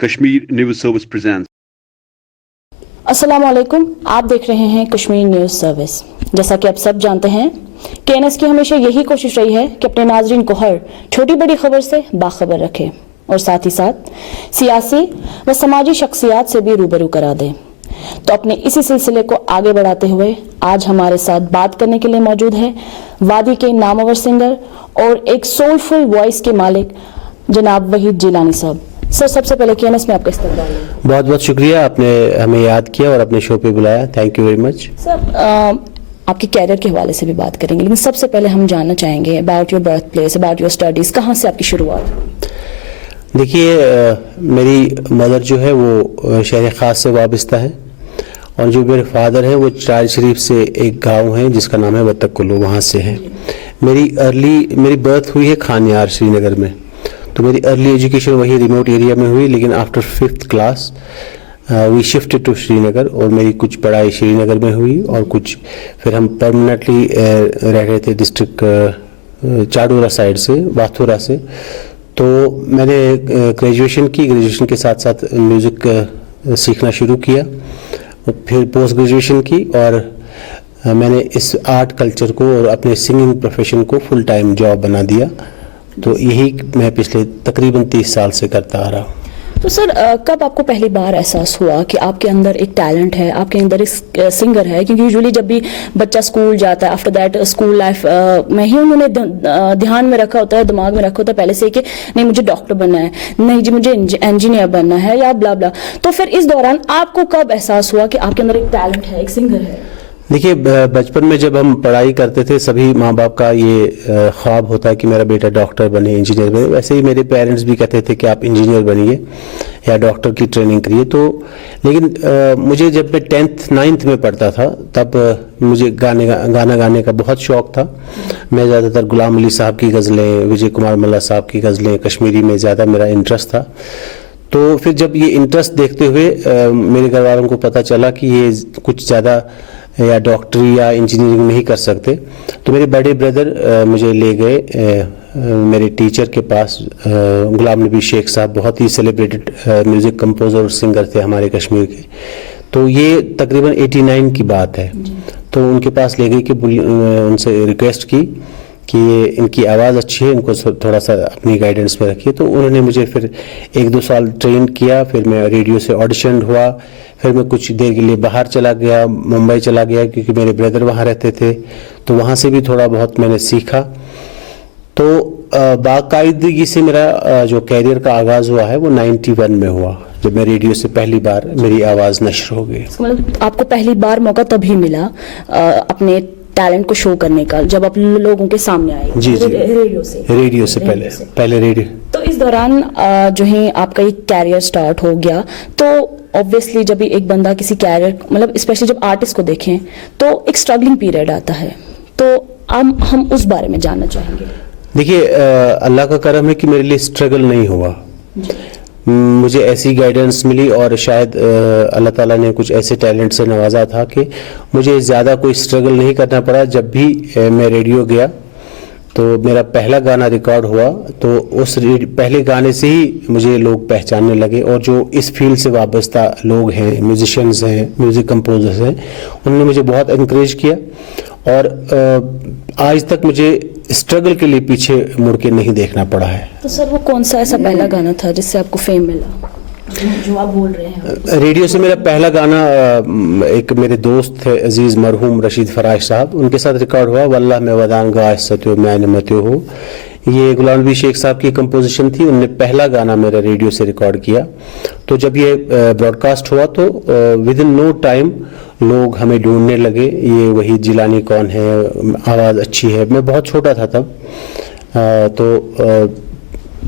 Kashmir News Service presents. अस्सलाम वालेकुम, आप देख रहे हैं कश्मीर न्यूज़ सर्विस। जैसा कि आप सब जानते हैं, KNS की हमेशा यही कोशिश रही है कि अपने नाजरीन को हर छोटी बड़ी खबर से बाखबर रखे और साथ ही साथ सियासी व समाजी शख्सियात से भी रूबरू करा दे। तो अपने इसी सिलसिले को आगे बढ़ाते हुए आज हमारे साथ बात करने के लिए मौजूद है वादी के नामवर सिंगर और एक सोलफुल वॉइस के मालिक जनाब वहीद जिलानी साहब। सर, सबसे पहले KNS में आपका इस्तकबाल है। बहुत बहुत शुक्रिया, आपने हमें याद किया और अपने शो पे बुलाया। Thank you very much. Sir, आपके कैरियर के हवाले से भी बात करेंगे, लेकिन सबसे पहले हम जानना चाहेंगे about your birth place, about your studies. कहाँ से आपकी शुरुआत? देखिए, मेरी मदर जो है वो शहर ख़ास से वाबस्ता है और जो मेरे फादर हैं वो चार शरीफ से एक गांव है जिसका नाम है वतकुल्लू, वहाँ से है। मेरी बर्थ हुई है खानियार श्रीनगर में, तो मेरी अर्ली एजुकेशन वही रिमोट एरिया में हुई, लेकिन after 5th class we shifted to Srinagar और मेरी कुछ पढ़ाई श्रीनगर में हुई और कुछ फिर हम परमानेंटली रह रहे थे डिस्ट्रिक्ट चाडोरा साइड से, बाथुरा से। तो मैंने ग्रेजुएशन के साथ साथ म्यूज़िक सीखना शुरू किया, फिर पोस्ट ग्रेजुएशन की और मैंने इस आर्ट कल्चर को और अपने सिंगिंग प्रोफेशन को फुल टाइम जॉब बना दिया। तो यही मैं पिछले तकरीबन 30 साल से करता आ रहा हूँ। तो सर, कब आपको पहली बार एहसास हुआ कि आपके अंदर एक टैलेंट है, आपके अंदर एक सिंगर है? क्योंकि यूजुअली जब भी बच्चा स्कूल जाता है, आफ्टर दैट स्कूल लाइफ में ही उन्होंने ध्यान में रखा होता है, दिमाग में रखा होता है पहले से कि नहीं मुझे डॉक्टर बनना है, नहीं जी मुझे इंजीनियर बनना है या ब्ला ब्ला। तो फिर इस दौरान आपको कब एहसास हुआ कि आपके अंदर एक टैलेंट है, एक सिंगर है? देखिए, बचपन में जब हम पढ़ाई करते थे सभी माँ बाप का ये ख्वाब होता है कि मेरा बेटा डॉक्टर बने, इंजीनियर बने। वैसे ही मेरे पेरेंट्स भी कहते थे कि आप इंजीनियर बनिए या डॉक्टर की ट्रेनिंग करिए। तो लेकिन मुझे जब मैं 10th 9th में पढ़ता था तब मुझे गाना गाने का बहुत शौक़ था। मैं ज़्यादातर गुलाम अली साहब की गज़लें, विजय कुमार मल्ला साहब की गज़लें, कश्मीरी में ज़्यादा मेरा इंटरेस्ट था। तो फिर जब ये इंटरेस्ट देखते हुए मेरे घर वालों को पता चला कि ये कुछ ज़्यादा या डॉक्टरी या इंजीनियरिंग नहीं कर सकते, तो मेरे बड़े ब्रदर मुझे ले गए मेरे टीचर के पास। गुलाम नबी शेख साहब बहुत ही सेलिब्रेटेड म्यूज़िक कंपोज़र और सिंगर थे हमारे कश्मीर के। तो ये तकरीबन 89 की बात है। तो उनके पास ले गई कि उनसे रिक्वेस्ट की कि इनकी आवाज़ अच्छी है, इनको थोड़ा सा अपनी गाइडेंस में रखिए। तो उन्होंने मुझे फिर 1-2 साल ट्रेन किया। फिर मैं रेडियो से ऑडिशन हुआ, फिर मैं कुछ देर के लिए बाहर चला गया, मुंबई चला गया क्योंकि मेरे ब्रदर वहाँ रहते थे, तो वहाँ से भी थोड़ा बहुत मैंने सीखा। तो बाकायदगी से मेरा जो कैरियर का आगाज़ हुआ है वो 91 में हुआ, जब मैं रेडियो से पहली बार मेरी आवाज़ नश्र हो गई। मतलब आपको पहली बार मौका तभी मिला अपने टैलेंट को शो करने का जब आप लोगों के सामने आए? जी जी, रेडियो से पहले रेडियो। तो इस दौरान जो है आपका एक कैरियर स्टार्ट हो गया। तो ऑब्वियसली जब भी एक बंदा किसी कैरियर, मतलब स्पेशली जब आर्टिस्ट को देखें तो एक स्ट्रगलिंग पीरियड आता है, तो हम उस बारे में जानना चाहेंगे। देखिए, अल्लाह का करम है कि मेरे लिए स्ट्रगल नहीं हुआ। मुझे ऐसी गाइडेंस मिली और शायद अल्लाह ताला ने कुछ ऐसे टैलेंट से नवाजा था कि मुझे ज़्यादा कोई स्ट्रगल नहीं करना पड़ा। जब भी मैं रेडियो गया तो मेरा पहला गाना रिकॉर्ड हुआ, तो उस पहले गाने से ही मुझे लोग पहचानने लगे। और जो इस फील्ड से वाबस्ता लोग हैं, म्यूजिशियंस हैं, म्यूज़िक कंपोजर्स हैं, उन्होंने मुझे बहुत इनकरेज किया और आज तक मुझे स्ट्रगल के लिए पीछे मुड़ के नहीं देखना पड़ा है। तो सर, वो कौन सा ऐसा पहला गाना था जिससे आपको फेम मिला, जो आप बोल रहे हैं? रेडियो से मेरा पहला गाना एक मेरे दोस्त थे अजीज़ मरहूम रशीद फराश साहब, उनके साथ रिकॉर्ड हुआ, वल्लाह में वदान गाश सत्यो मैं मत्यो हो। ये गुलाम नबी शेख साहब की कंपोजिशन थी, उनने पहला गाना मेरा रेडियो से रिकॉर्ड किया। तो जब ये ब्रॉडकास्ट हुआ तो विद इन नो टाइम लोग हमें ढूंढने लगे, ये वही जिलानी कौन है, आवाज़ अच्छी है। मैं बहुत छोटा था तब, तो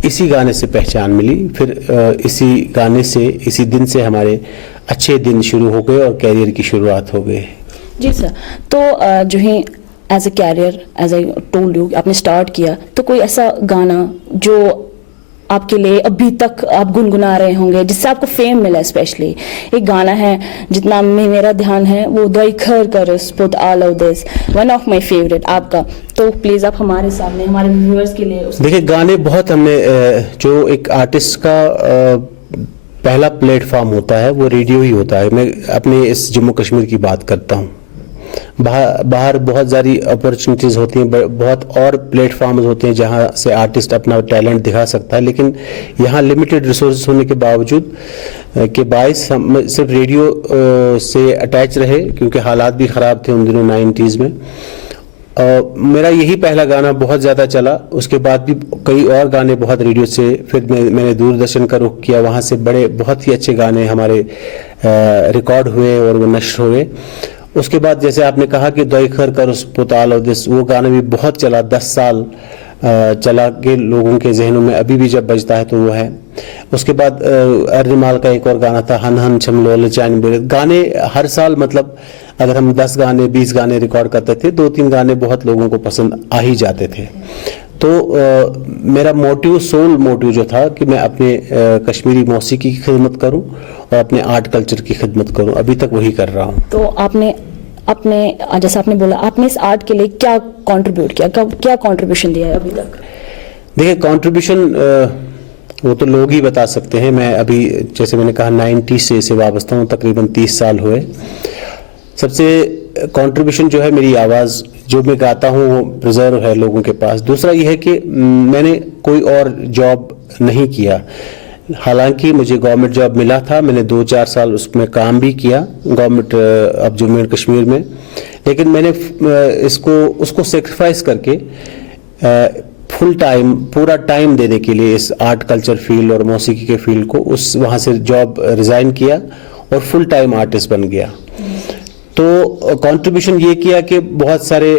इसी गाने से पहचान मिली। फिर इसी गाने से, इसी दिन से हमारे अच्छे दिन शुरू हो गए और कैरियर की शुरुआत हो गई। जी सर, तो जो है as a career, as I told you, आपने स्टार्ट किया, तो कोई ऐसा गाना जो आपके लिए अभी तक आप गुनगुना रहे होंगे जिससे आपको फेम मिला? स्पेशली एक गाना है जितना में मेरा ध्यान है, वो दई खर कर put all of this, one of my favourite आपका। तो प्लीज आप हमारे सामने, हमारे व्यूअर्स के लिए देखिए, गाने बहुत हमने, जो एक आर्टिस्ट का पहला प्लेटफॉर्म होता है वो रेडियो ही होता है। मैं अपने इस जम्मू कश्मीर की बात करता हूँ। बाहर बहुत सारी अपॉर्चुनिटीज़ होती हैं, बहुत और प्लेटफॉर्म्स होते हैं जहाँ से आर्टिस्ट अपना टैलेंट दिखा सकता है, लेकिन यहाँ लिमिटेड रिसोर्स होने के बावजूद के बायस हम सिर्फ रेडियो से अटैच रहे, क्योंकि हालात भी ख़राब थे उन दिनों 90s में। मेरा यही पहला गाना बहुत ज़्यादा चला। उसके बाद भी कई और गाने बहुत रेडियो से, फिर मैंने दूरदर्शन का रुख किया, वहाँ से बड़े बहुत ही अच्छे गाने हमारे रिकॉर्ड हुए और वो नश्र हुए। उसके बाद जैसे आपने कहा कि दोइखर कर उस पुताल दिस, वो गाना भी बहुत चला, 10 साल चला के लोगों के जहनों में अभी भी जब बजता है तो वो है। उसके बाद अर्जमाल का एक और गाना था, हन हन छमलोल चाइन बेरे। गाने हर साल, मतलब अगर हम 10 गाने 20 गाने रिकॉर्ड करते थे, 2-3 गाने बहुत लोगों को पसंद आ ही जाते थे। तो मेरा मोटिव, सोल मोटिव जो था कि मैं अपने कश्मीरी मौसीकी की खिदमत करूं और अपने आर्ट कल्चर की खिदमत करूं, अभी तक वही कर रहा हूं। तो आपने अपने, जैसा आपने बोला, आपने इस आर्ट के लिए क्या कंट्रीब्यूट किया, क्या कंट्रीब्यूशन दिया है अभी तक? देखिए, कंट्रीब्यूशन वो तो लोग ही बता सकते हैं। मैं अभी, जैसे मैंने कहा, 90 से वाबस्ता हूँ, तकरीबन 30 साल हुए। सबसे कंट्रीब्यूशन जो है, मेरी आवाज़ जो मैं गाता हूँ वो प्रिजर्व है लोगों के पास। दूसरा ये है कि मैंने कोई और जॉब नहीं किया। हालांकि मुझे गवर्नमेंट जॉब मिला था, मैंने 2-4 साल उसमें काम भी किया government of Jammu and Kashmir में, लेकिन मैंने उसको सेक्रीफाइस करके फुल टाइम, पूरा टाइम देने के लिए इस आर्ट कल्चर फील्ड और मौसीकी के फील्ड को, वहाँ से जॉब रिज़ाइन किया और फुल टाइम आर्टिस्ट बन गया। तो कंट्रीब्यूशन ये किया कि बहुत सारे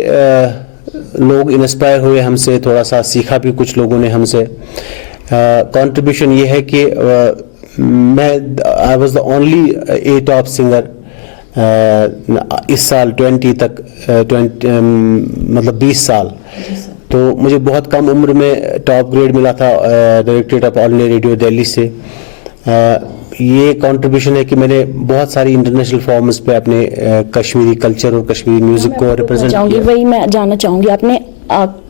लोग इंस्पायर हुए हमसे, थोड़ा सा सीखा भी कुछ लोगों ने हमसे। कंट्रीब्यूशन ये है कि I was the only A top singer इस साल 20 तक, मतलब 20 साल। तो मुझे बहुत कम उम्र में टॉप ग्रेड मिला था directorate of all India radio Delhi से। ये कंट्रीब्यूशन है कि मैंने बहुत सारी इंटरनेशनल फॉर्म्स पे अपने कश्मीरी कल्चर और कश्मीरी म्यूजिक को रिप्रेजेंट किया। वही मैं जानना चाहूंगी, आपने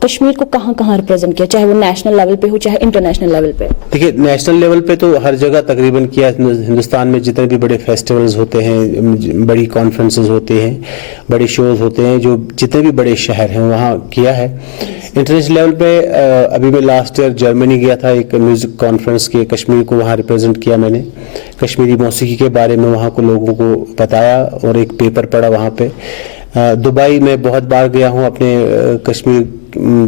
कश्मीर को कहाँ रिप्रेजेंट किया, चाहे वो नेशनल लेवल पे हो चाहे इंटरनेशनल लेवल पे? देखिए, नेशनल लेवल पे तो हर जगह तकरीबन किया। हिंदुस्तान में जितने भी बड़े फेस्टिवल्स होते हैं, बड़ी कॉन्फ्रेंसेस होते हैं, बड़े शोज होते हैं, जो जितने भी बड़े शहर हैं वहाँ किया है। इंटरनेशनल लेवल पे अभी मैं लास्ट ईयर जर्मनी गया था एक म्यूजिक कॉन्फ्रेंस के, कश्मीर को वहाँ रिप्रेजेंट किया मैंने। कश्मीरी मौसीकी के बारे में वहाँ को लोगों को बताया और एक पेपर पढ़ा वहाँ पे। दुबई में बहुत बार गया हूँ अपने कश्मीर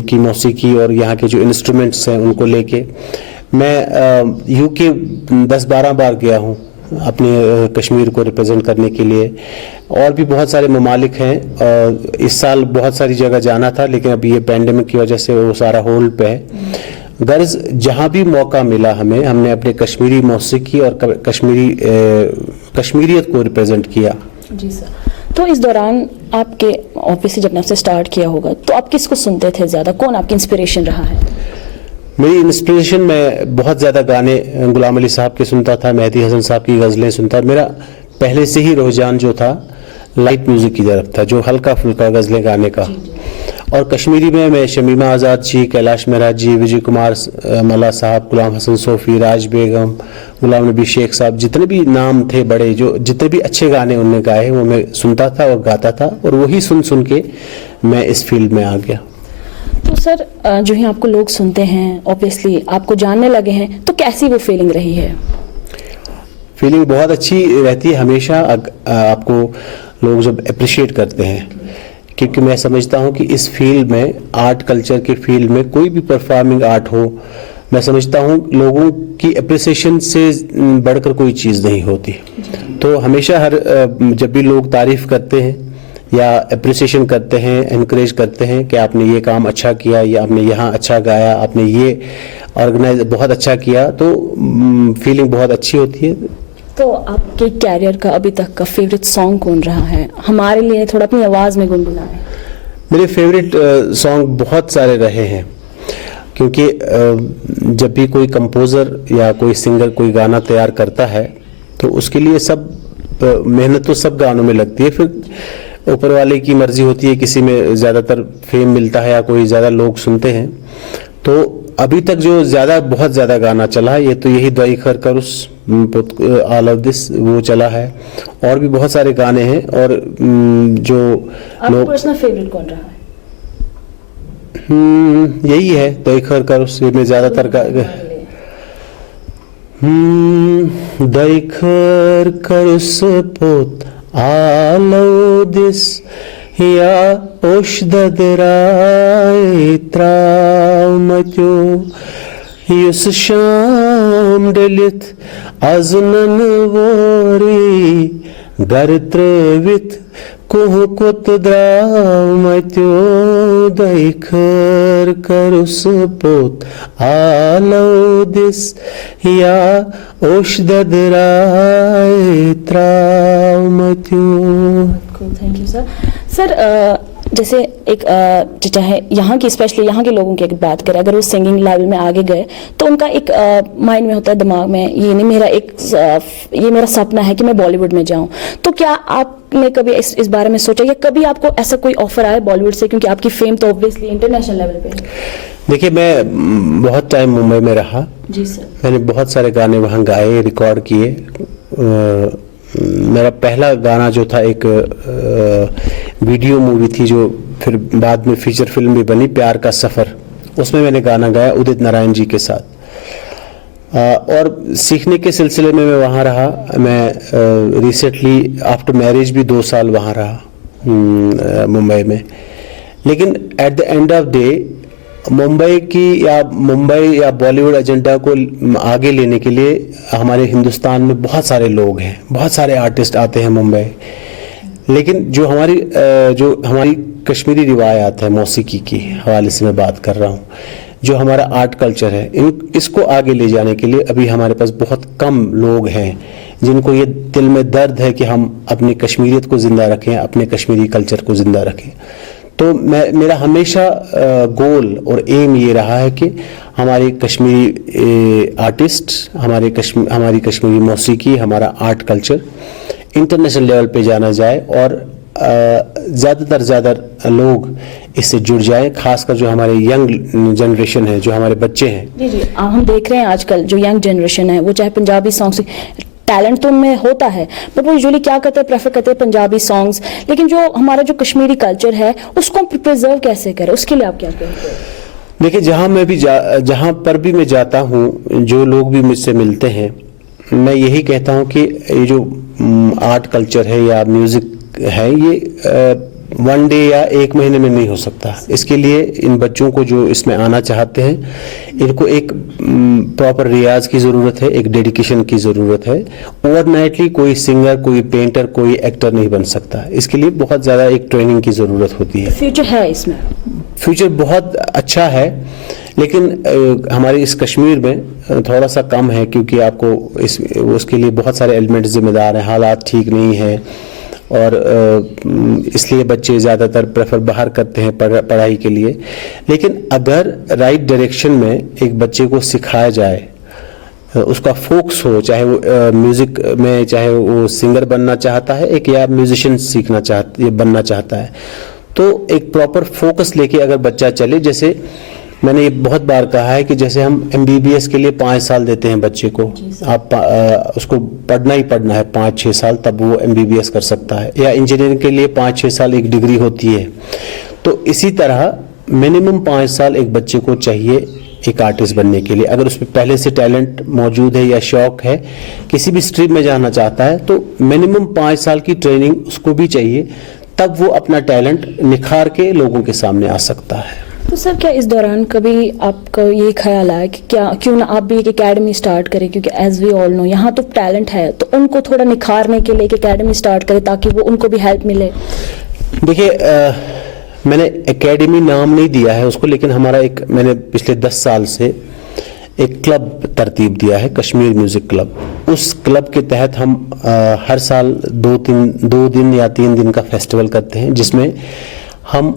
की मौसीकी और यहाँ के जो इंस्ट्रूमेंट्स हैं उनको लेके। मैं यूके 10-12 बार गया हूँ अपने कश्मीर को रिप्रेजेंट करने के लिए। और भी बहुत सारे ममालिक हैं। इस साल बहुत सारी जगह जाना था, लेकिन अभी ये पैंडेमिक की वजह से वो सारा होल्ड पे है। गर्ज जहाँ भी मौका मिला हमने अपने कश्मीरी मौसीकी और कश्मीरियत को रिप्रेजेंट किया। जी सर। तो इस दौरान आपके ऑफिस जब आपसे स्टार्ट किया होगा तो आप किसको सुनते थे ज़्यादा, कौन आपकी इंस्पिरेशन रहा है? मेरी इंस्पिरेशन, मैं बहुत ज़्यादा गाने गुलाम अली साहब के सुनता था, मेहदी हसन साहब की गज़लें सुनता। मेरा पहले से ही रुझान जो था लाइट म्यूज़िक की तरफ था, जो हल्का फुल्का गज़लें गाने का। और कश्मीरी में मैं शमीमा आज़ाद जी, कैलाश मेहराज जी, विजय कुमार मला साहब, गुलाम हसन सोफ़ी, राज बेगम, गुलाम नबी शेख साहब, जितने भी नाम थे बड़े, जो जितने भी अच्छे गाने उनने गाए वो मैं सुनता था और गाता था, और वही सुन के मैं इस फील्ड में आ गया। तो सर, जो ही आपको लोग सुनते हैं, ऑब्वियसली आपको जानने लगे हैं, तो कैसी वो फीलिंग रही है? फीलिंग बहुत अच्छी रहती है हमेशा, आपको लोग जब अप्रिशिएट करते हैं, क्योंकि मैं समझता हूं कि इस फील्ड में, आर्ट कल्चर के फील्ड में, कोई भी परफॉर्मिंग आर्ट हो, मैं समझता हूं लोगों की अप्रिसिएशन से बढ़कर कोई चीज़ नहीं होती। तो हमेशा जब भी लोग तारीफ़ करते हैं या अप्रिसिएशन करते हैं, इनकरेज करते हैं कि आपने ये काम अच्छा किया, या आपने यहाँ अच्छा गाया, आपने ये ऑर्गेनाइज बहुत अच्छा किया, तो फीलिंग बहुत अच्छी होती है। तो आपके कैरियर का अभी तक का फेवरेट सॉन्ग कौन रहा है? हमारे लिए थोड़ा अपनी आवाज़ में गुनगुनाएं। मेरे फेवरेट सॉन्ग बहुत सारे रहे हैं, क्योंकि जब भी कोई कंपोज़र या कोई सिंगर कोई गाना तैयार करता है तो उसके लिए सब मेहनत तो सब गानों में लगती है। फिर ऊपर वाले की मर्जी होती है, किसी में ज़्यादातर फेम मिलता है या कोई ज़्यादा लोग सुनते हैं। तो अभी तक जो बहुत ज्यादा गाना चला है ये तो यही दवाई खर करुस ऑल ऑफ दिस वो चला है, और भी बहुत सारे गाने हैं। और जो आपका पर्सनल फेवरेट कौन रहा है? यही है दवाई खर करुस, ये मैं ज्यादातर दवाई खर करुस पोत ऑल ऑफ दिस या ओशदराय त्राउमत्यो युस शाम डलित अजनन वोरी गर त्रवित कुहकुत द्राउमत्यो दैखर करुस पोत आलो दिस या ओशदराय त्राउमत्यो। Thank you sir. सर जैसे एक चाहे यहाँ की स्पेशली यहाँ के लोगों की एक बात करें, अगर वो सिंगिंग लेवल में आगे गए तो उनका एक माइंड में होता है, दिमाग में, ये नहीं ये मेरा सपना है कि मैं बॉलीवुड में जाऊं। तो क्या आपने कभी इस बारे में सोचा, या कभी आपको ऐसा कोई ऑफर आया बॉलीवुड से, क्योंकि आपकी फेम तो ऑब्वियसली इंटरनेशनल लेवल पे है? देखिए, मैं बहुत टाइम मुंबई में रहा जी सर। मैंने बहुत सारे गाने वहाँ गाए, रिकॉर्ड किए। मेरा पहला गाना जो था एक वीडियो मूवी थी जो फिर बाद में फीचर फिल्म भी बनी, प्यार का सफ़र, उसमें मैंने गाना गाया उदित नारायण जी के साथ। और सीखने के सिलसिले में मैं वहाँ रहा। मैं रिसेंटली आफ्टर मैरिज भी 2 साल वहाँ रहा मुंबई में। लेकिन at the end of day Mumbai या बॉलीवुड एजेंडा को आगे लेने के लिए हमारे हिंदुस्तान में बहुत सारे लोग हैं, बहुत सारे आर्टिस्ट आते हैं मुंबई। लेकिन जो हमारी कश्मीरी रिवायात है, मौसीकी की हवाले से मैं बात कर रहा हूँ, जो हमारा आर्ट कल्चर है, इसको आगे ले जाने के लिए अभी हमारे पास बहुत कम लोग हैं जिनको ये दिल में दर्द है कि हम अपनी कश्मीरियत को ज़िंदा रखें, अपने कश्मीरी कल्चर को ज़िंदा रखें। तो मेरा हमेशा गोल और एम ये रहा है कि हमारे कश्मीरी आर्टिस्ट, हमारी कश्मीरी मौसीकी, हमारा आर्ट कल्चर इंटरनेशनल लेवल पे जाना जाए और ज़्यादा लोग इससे जुड़ जाएं, खासकर जो हमारे यंग जनरेशन है, जो हमारे बच्चे हैं। जी हम देख रहे हैं आजकल जो यंग जनरेशन है वो चाहे पंजाबी सॉन्ग्स, टैलेंट तो उनमें होता है, बट वो यूजुअली क्या करते हैं, प्रेफर करते हैं पंजाबी सॉन्ग्स। लेकिन जो हमारा जो कश्मीरी कल्चर है उसको हम प्रिजर्व कैसे करें, उसके लिए आप क्या कहते हैं? देखिए, जहाँ पर भी मैं जाता हूँ, जो लोग भी मुझसे मिलते हैं, मैं यही कहता हूँ कि ये जो आर्ट कल्चर है या म्यूज़िक है, ये 1 डे या 1 महीने में नहीं हो सकता। इसके लिए इन बच्चों को जो इसमें आना चाहते हैं, इनको एक प्रॉपर रियाज की ज़रूरत है, एक डेडिकेशन की ज़रूरत है। ओवरनाइटली कोई सिंगर, कोई पेंटर, कोई एक्टर नहीं बन सकता। इसके लिए बहुत ज़्यादा एक ट्रेनिंग की ज़रूरत होती है। फ्यूचर है इसमें? फ्यूचर बहुत अच्छा है, लेकिन हमारे इस कश्मीर में थोड़ा सा कम है, क्योंकि आपको उसके लिए बहुत सारे एलिमेंट्स जिम्मेदार हैं। हालात ठीक नहीं हैं और इसलिए बच्चे ज़्यादातर प्रेफर बाहर करते हैं पढ़ाई के लिए। लेकिन अगर राइट डायरेक्शन में एक बच्चे को सिखाया जाए, उसका फोकस हो, चाहे वो म्यूज़िक में, चाहे वो सिंगर बनना चाहता है एक, या म्यूजिशियन बनना चाहता है, तो एक प्रॉपर फोकस लेके अगर बच्चा चले। जैसे मैंने ये बहुत बार कहा है कि जैसे हम MBBS के लिए 5 साल देते हैं बच्चे को, आप उसको पढ़ना ही पढ़ना है 5-6 साल, तब वो MBBS कर सकता है। या इंजीनियरिंग के लिए 5-6 साल एक डिग्री होती है। तो इसी तरह मिनिमम 5 साल एक बच्चे को चाहिए एक आर्टिस्ट बनने के लिए। अगर उसमें पहले से टैलेंट मौजूद है या शौक है, किसी भी स्ट्रीम में जाना चाहता है, तो मिनिमम 5 साल की ट्रेनिंग उसको भी चाहिए, तब वो अपना टैलेंट निखार के लोगों के सामने आ सकता है। तो सर, क्या इस दौरान कभी आपका ये ख्याल आया कि क्यों ना आप भी एक एकेडमी स्टार्ट करें, क्योंकि एज वी ऑल नो यहाँ तो टैलेंट है, तो उनको थोड़ा निखारने के लिए एक एकेडमी स्टार्ट करें ताकि वो उनको भी हेल्प मिले? देखिए, मैंने एकेडमी नाम नहीं दिया है उसको, लेकिन मैंने पिछले 10 साल से एक क्लब तरतीब दिया है, कश्मीर म्यूज़िक क्लब। उस क्लब के तहत हम हर साल 2 दिन या 3 दिन का फेस्टिवल करते हैं, जिसमें हम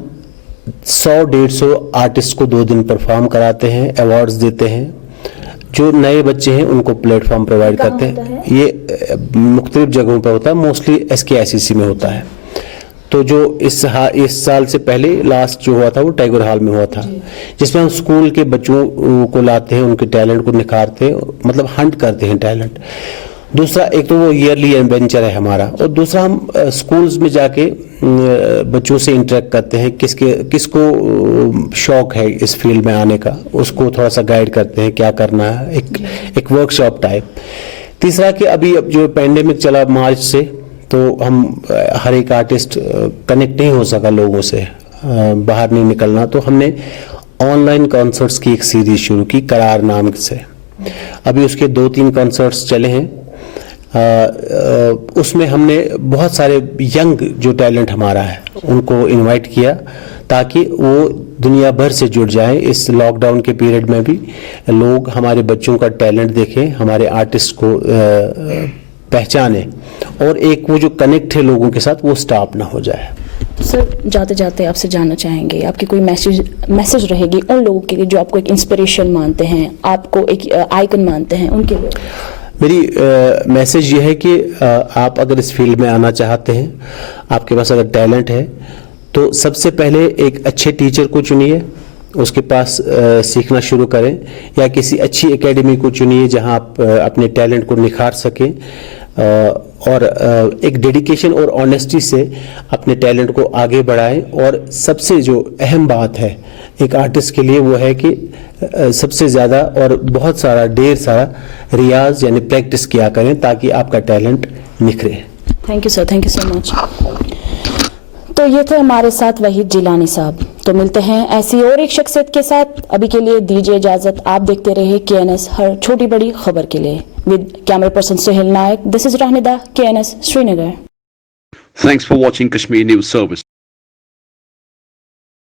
100-150 आर्टिस्ट को 2 दिन परफॉर्म कराते हैं, अवार्ड्स देते हैं। जो नए बच्चे हैं उनको प्लेटफॉर्म प्रोवाइड करते हैं। ये मुख्तलिफ जगहों पर होता है, मोस्टली SKICC में होता है। तो जो इस साल से पहले लास्ट जो हुआ था वो टैगोर हॉल में हुआ था, जिसमें हम स्कूल के बच्चों को लाते हैं, उनके टैलेंट को निखारते हैं, मतलब हंट करते हैं टैलेंट। दूसरा, एक तो वो ईयरली एडवेंचर है हमारा, और दूसरा हम स्कूल्स में जाके बच्चों से इंटरेक्ट करते हैं, किसको शौक है इस फील्ड में आने का, उसको थोड़ा सा गाइड करते हैं क्या करना है, एक वर्कशॉप टाइप। तीसरा कि अभी अब जो पैंडेमिक चला मार्च से, तो हम हर एक आर्टिस्ट कनेक्ट नहीं हो सका लोगों से, बाहर नहीं निकलना, तो हमने ऑनलाइन कॉन्सर्ट्स की एक सीरीज शुरू की करार नाम से। अभी उसके 2-3 कॉन्सर्ट्स चले हैं। उसमें हमने बहुत सारे यंग जो टैलेंट हमारा है उनको इनवाइट किया, ताकि वो दुनिया भर से जुड़ जाए। इस लॉकडाउन के पीरियड में भी लोग हमारे बच्चों का टैलेंट देखें, हमारे आर्टिस्ट को पहचाने, और एक वो जो कनेक्ट है लोगों के साथ वो स्टॉप ना हो जाए। सर, जाते जाते आपसे जानना चाहेंगे, आपकी कोई मैसेज रहेगी उन लोगों के लिए जो आपको एक इंस्पिरेशन मानते हैं, आपको एक आइकन मानते हैं, उनके लिए? मेरी मैसेज ये है कि आप अगर इस फील्ड में आना चाहते हैं, आपके पास अगर टैलेंट है, तो सबसे पहले एक अच्छे टीचर को चुनिए, उसके पास सीखना शुरू करें, या किसी अच्छी एकेडमी को चुनिए जहां आप अपने टैलेंट को निखार सकें, और एक डेडिकेशन और ऑनेस्टी से अपने टैलेंट को आगे बढ़ाएं। और सबसे जो अहम बात है एक आर्टिस्ट के लिए वो है कि सबसे ज़्यादा और बहुत सारा ढेर सारा रियाज यानी प्रैक्टिस किया करें, ताकि आपका टैलेंट निखरे। Thank you sir, thank you so much. तो ये थे हमारे साथ वहीद जिलानी साहब। तो मिलते हैं ऐसी और एक शख्सियत के साथ। अभी के लिए दीजिए इजाजत। आप देखते रहिए KNS हर छोटी बड़ी खबर के लिए। With camera person Suhail Nayak, this is Rahnida, KNS Srinagar. Thanks for watching Kashmir News Service.